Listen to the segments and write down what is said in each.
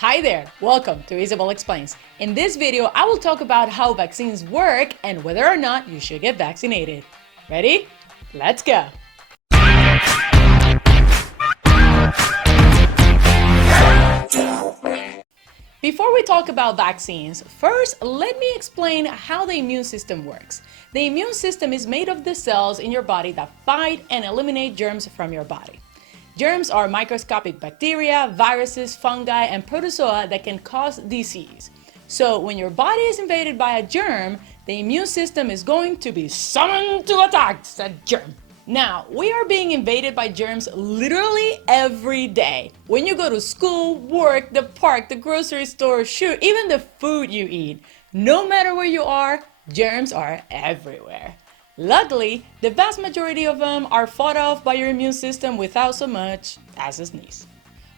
Hi there, welcome to Isabel Explains. In this video, I will talk about how vaccines work and whether or not you should get vaccinated. Ready? Let's go! Before we talk about vaccines, first let me explain how the immune system works. The immune system is made of the cells in your body that fight and eliminate germs from your body. Germs are microscopic bacteria, viruses, fungi, and protozoa that can cause disease. So when your body is invaded by a germ, the immune system is going to be summoned to attack said germ. Now, we are being invaded by germs literally every day. When you go to school, work, the park, the grocery store, shoot, even the food you eat. No matter where you are, germs are everywhere. Luckily, the vast majority of them are fought off by your immune system without so much as a sneeze.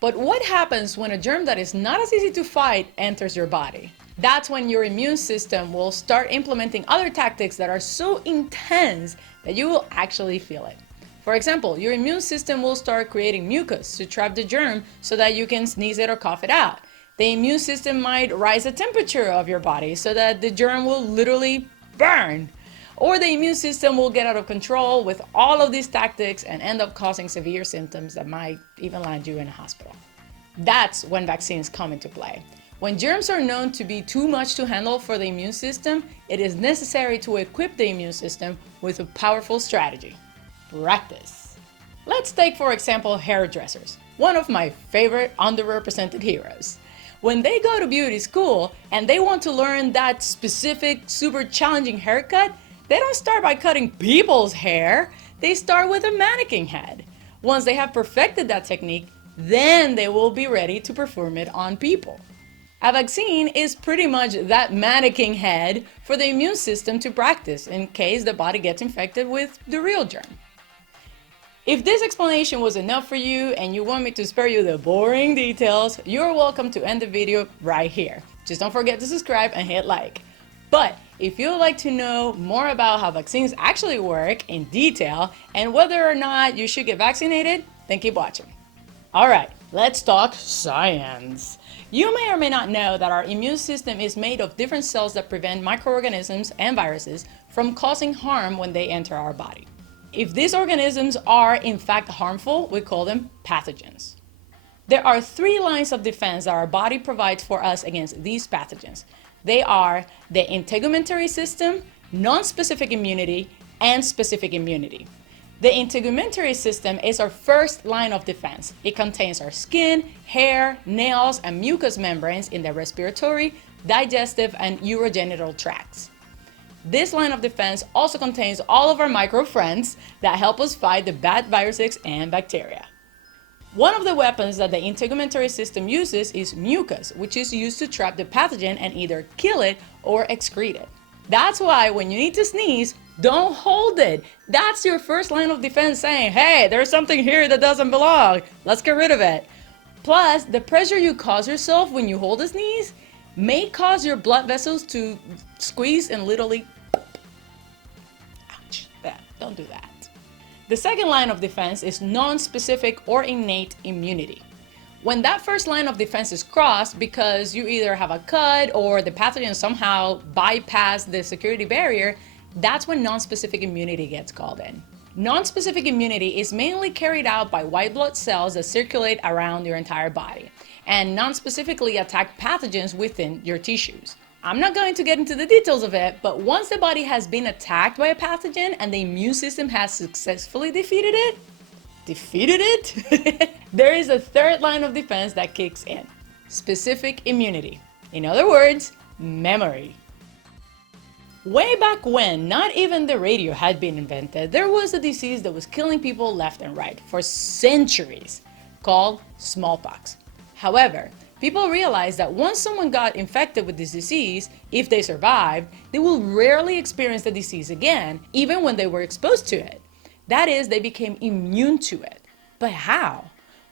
But what happens when a germ that is not as easy to fight enters your body? That's when your immune system will start implementing other tactics that are so intense that you will actually feel it. For example, your immune system will start creating mucus to trap the germ so that you can sneeze it or cough it out. The immune system might rise the temperature of your body so that the germ will literally burn. Or the immune system will get out of control with all of these tactics and end up causing severe symptoms that might even land you in a hospital. That's when vaccines come into play. When germs are known to be too much to handle for the immune system, it is necessary to equip the immune system with a powerful strategy: practice. Let's take, for example, hairdressers, one of my favorite underrepresented heroes. When they go to beauty school and they want to learn that specific, super challenging haircut, they don't start by cutting people's hair, they start with a mannequin head. Once they have perfected that technique, then they will be ready to perform it on people. A vaccine is pretty much that mannequin head for the immune system to practice in case the body gets infected with the real germ. If this explanation was enough for you and you want me to spare you the boring details, you're welcome to end the video right here. Just don't forget to subscribe and hit like. But if you'd like to know more about how vaccines actually work in detail and whether or not you should get vaccinated, then keep watching. Alright, let's talk science. You may or may not know that our immune system is made of different cells that prevent microorganisms and viruses from causing harm when they enter our body. If these organisms are in fact harmful, we call them pathogens. There are three lines of defense that our body provides for us against these pathogens. They are the integumentary system, non-specific immunity, and specific immunity. The integumentary system is our first line of defense. It contains our skin, hair, nails, and mucous membranes in the respiratory, digestive, and urogenital tracts. This line of defense also contains all of our micro friends that help us fight the bad viruses and bacteria. One of the weapons that the integumentary system uses is mucus, which is used to trap the pathogen and either kill it or excrete it. That's why when you need to sneeze, don't hold it. That's your first line of defense saying, hey, there's something here that doesn't belong. Let's get rid of it. Plus, the pressure you cause yourself when you hold a sneeze may cause your blood vessels to squeeze and literally, ouch, don't do that. The second line of defense is non-specific or innate immunity. When that first line of defense is crossed because you either have a cut or the pathogen somehow bypassed the security barrier, that's when non-specific immunity gets called in. Non-specific immunity is mainly carried out by white blood cells that circulate around your entire body and non-specifically attack pathogens within your tissues. I'm not going to get into the details of it, but once the body has been attacked by a pathogen and the immune system has successfully defeated it, there is a third line of defense that kicks in: specific immunity. In other words, memory. Way back when not even the radio had been invented, there was a disease that was killing people left and right for centuries, called smallpox. However, people realized that once someone got infected with this disease, if they survived, they will rarely experience the disease again, even when they were exposed to it. That is, they became immune to it. But how?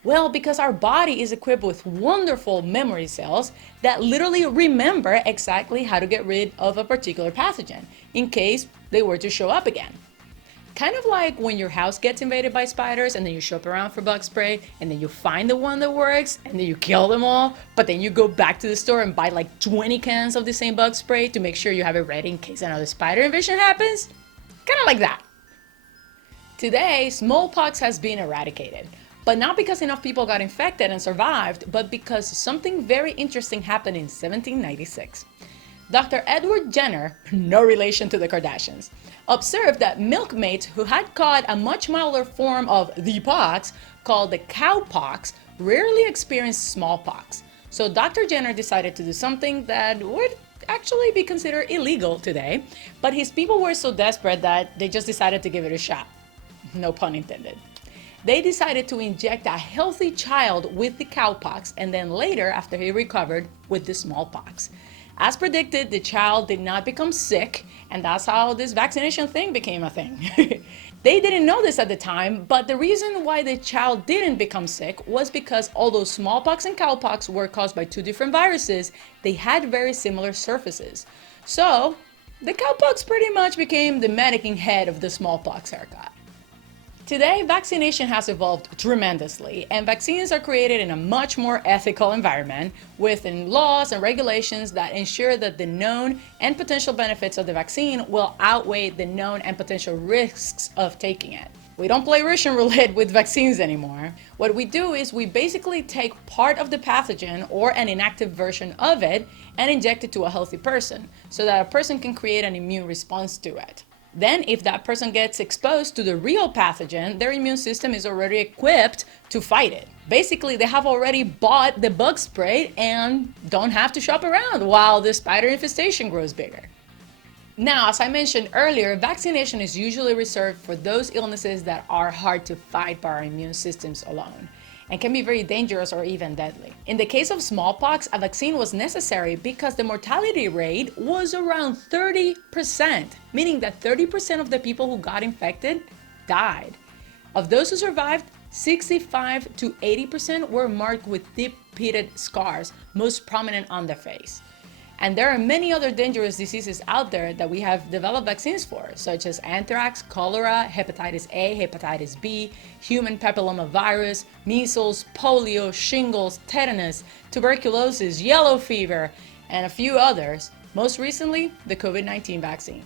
Well, because our body is equipped with wonderful memory cells that literally remember exactly how to get rid of a particular pathogen in case they were to show up again. Kind of like when your house gets invaded by spiders and then you shop around for bug spray and then you find the one that works and then you kill them all, but then you go back to the store and buy like 20 cans of the same bug spray to make sure you have it ready in case another spider invasion happens. Kind of like that. Today, smallpox has been eradicated, but not because enough people got infected and survived, but because something very interesting happened in 1796. Dr. Edward Jenner, no relation to the Kardashians, observed that milkmaids who had caught a much milder form of the pox, called the cowpox, rarely experienced smallpox. So Dr. Jenner decided to do something that would actually be considered illegal today, but his people were so desperate that they just decided to give it a shot. No pun intended. They decided to inject a healthy child with the cowpox and then later, after he recovered, with the smallpox. As predicted, the child did not become sick, and that's how this vaccination thing became a thing. They didn't know this at the time, but the reason why the child didn't become sick was because although smallpox and cowpox were caused by two different viruses, they had very similar surfaces. So, the cowpox pretty much became the mannequin head of the smallpox haircut. Today, vaccination has evolved tremendously, and vaccines are created in a much more ethical environment within laws and regulations that ensure that the known and potential benefits of the vaccine will outweigh the known and potential risks of taking it. We don't play Russian roulette with vaccines anymore. What we do is we basically take part of the pathogen or an inactive version of it and inject it to a healthy person so that a person can create an immune response to it. Then, if that person gets exposed to the real pathogen, their immune system is already equipped to fight it. Basically, they have already bought the bug spray and don't have to shop around while the spider infestation grows bigger. Now, as I mentioned earlier, vaccination is usually reserved for those illnesses that are hard to fight by our immune systems alone and can be very dangerous or even deadly. In the case of smallpox, a vaccine was necessary because the mortality rate was around 30%, meaning that 30% of the people who got infected died. Of those who survived, 65 to 80% were marked with deep-pitted scars, most prominent on the face. And there are many other dangerous diseases out there that we have developed vaccines for, such as anthrax, cholera, hepatitis A, hepatitis B, human papillomavirus, measles, polio, shingles, tetanus, tuberculosis, yellow fever, and a few others. Most recently, the COVID-19 vaccine.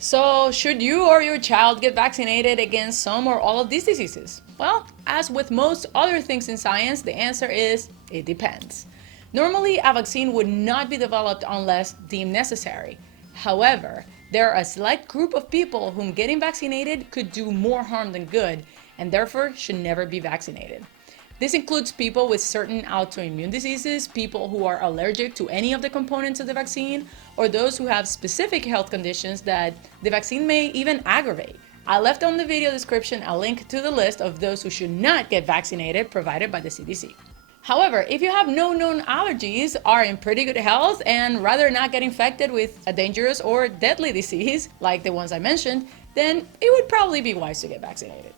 So, should you or your child get vaccinated against some or all of these diseases? Well, as with most other things in science, the answer is, it depends. Normally, a vaccine would not be developed unless deemed necessary. However, there are a select group of people whom getting vaccinated could do more harm than good, and therefore should never be vaccinated. This includes people with certain autoimmune diseases, people who are allergic to any of the components of the vaccine, or those who have specific health conditions that the vaccine may even aggravate. I left on the video description a link to the list of those who should not get vaccinated provided by the CDC. However, if you have no known allergies, are in pretty good health, and rather not get infected with a dangerous or deadly disease, like the ones I mentioned, then it would probably be wise to get vaccinated.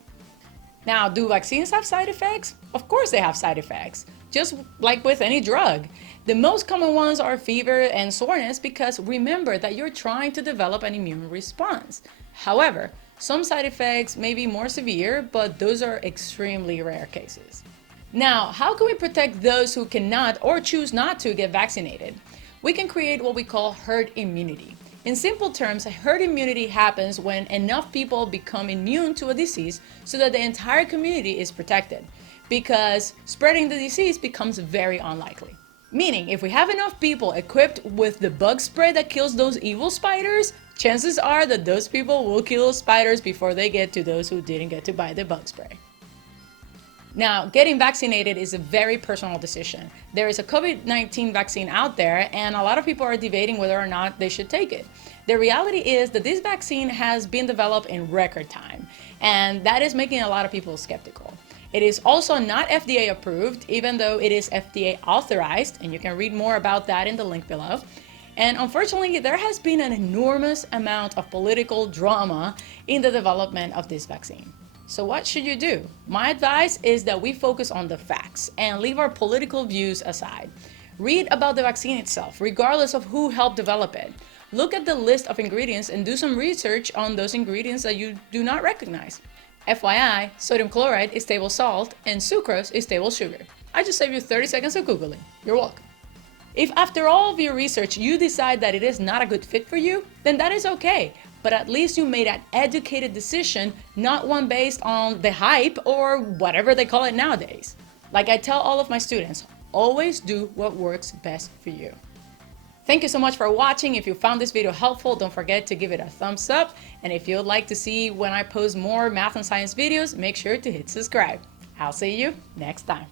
Now, do vaccines have side effects? Of course they have side effects, just like with any drug. The most common ones are fever and soreness because remember that you're trying to develop an immune response. However, some side effects may be more severe, but those are extremely rare cases. Now, how can we protect those who cannot or choose not to get vaccinated? We can create what we call herd immunity. In simple terms, herd immunity happens when enough people become immune to a disease so that the entire community is protected, because spreading the disease becomes very unlikely. Meaning, if we have enough people equipped with the bug spray that kills those evil spiders, chances are that those people will kill those spiders before they get to those who didn't get to buy the bug spray. Now, getting vaccinated is a very personal decision. There is a COVID-19 vaccine out there, and a lot of people are debating whether or not they should take it. The reality is that this vaccine has been developed in record time, and that is making a lot of people skeptical. It is also not FDA approved, even though it is FDA authorized, and you can read more about that in the link below. And unfortunately, there has been an enormous amount of political drama in the development of this vaccine. So what should you do? My advice is that we focus on the facts and leave our political views aside. Read about the vaccine itself, regardless of who helped develop it. Look at the list of ingredients and do some research on those ingredients that you do not recognize. FYI, sodium chloride is table salt and sucrose is table sugar. I just saved you 30 seconds of Googling. You're welcome. If after all of your research you decide that it is not a good fit for you, then that is okay. But at least you made an educated decision, not one based on the hype or whatever they call it nowadays. Like I tell all of my students, always do what works best for you. Thank you so much for watching. If you found this video helpful, don't forget to give it a thumbs up. And if you'd like to see when I post more math and science videos, make sure to hit subscribe. I'll see you next time.